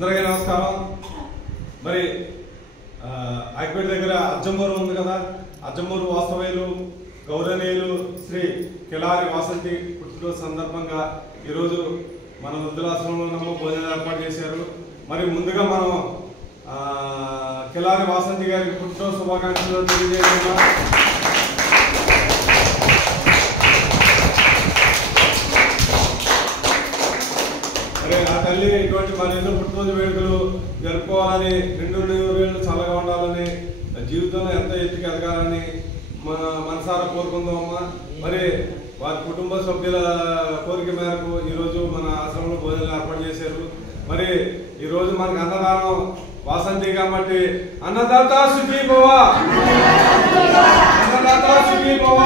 అందరికీ నమస్కారం। మరి ఆకిపేట దగ్గర అజ్జంబూరు ఉంది కదా, అజ్జంబూరు వాస్తవ్యులు గౌరవనీయులు శ్రీ కిలారి వాసంతి పుట్టినరోజు సందర్భంగా ఈరోజు మన వృద్ధులాశ్రమంలో భోజనం ఏర్పాటు చేశారు। మరి ముందుగా మనం కిలారి వాసంతి గారికి పుట్టినరోజు శుభాకాంక్షలు తెలియజేస్తున్నాం। ఆ తల్లి ఇటువంటి మన ఎన్నో పుట్టినరోజు వేడుకలు జరుపుకోవాలని, నిండు వేళ్ళు చల్లగా ఉండాలని, జీవితంలో ఎంతో ఎత్తుకు ఎదగాలని మనసారా కోరుకుందామమ్మా। మరి వారి కుటుంబ సభ్యుల కోరిక మేరకు ఈరోజు మన ఆశ్రమంలో భోజనాలు ఏర్పాటు చేశారు। మరి ఈరోజు మనకు అన్నదానం వాసంతి కాబట్టి అన్నదాత సుఖీ భవ, అన్నదాత సుఖీ భవ।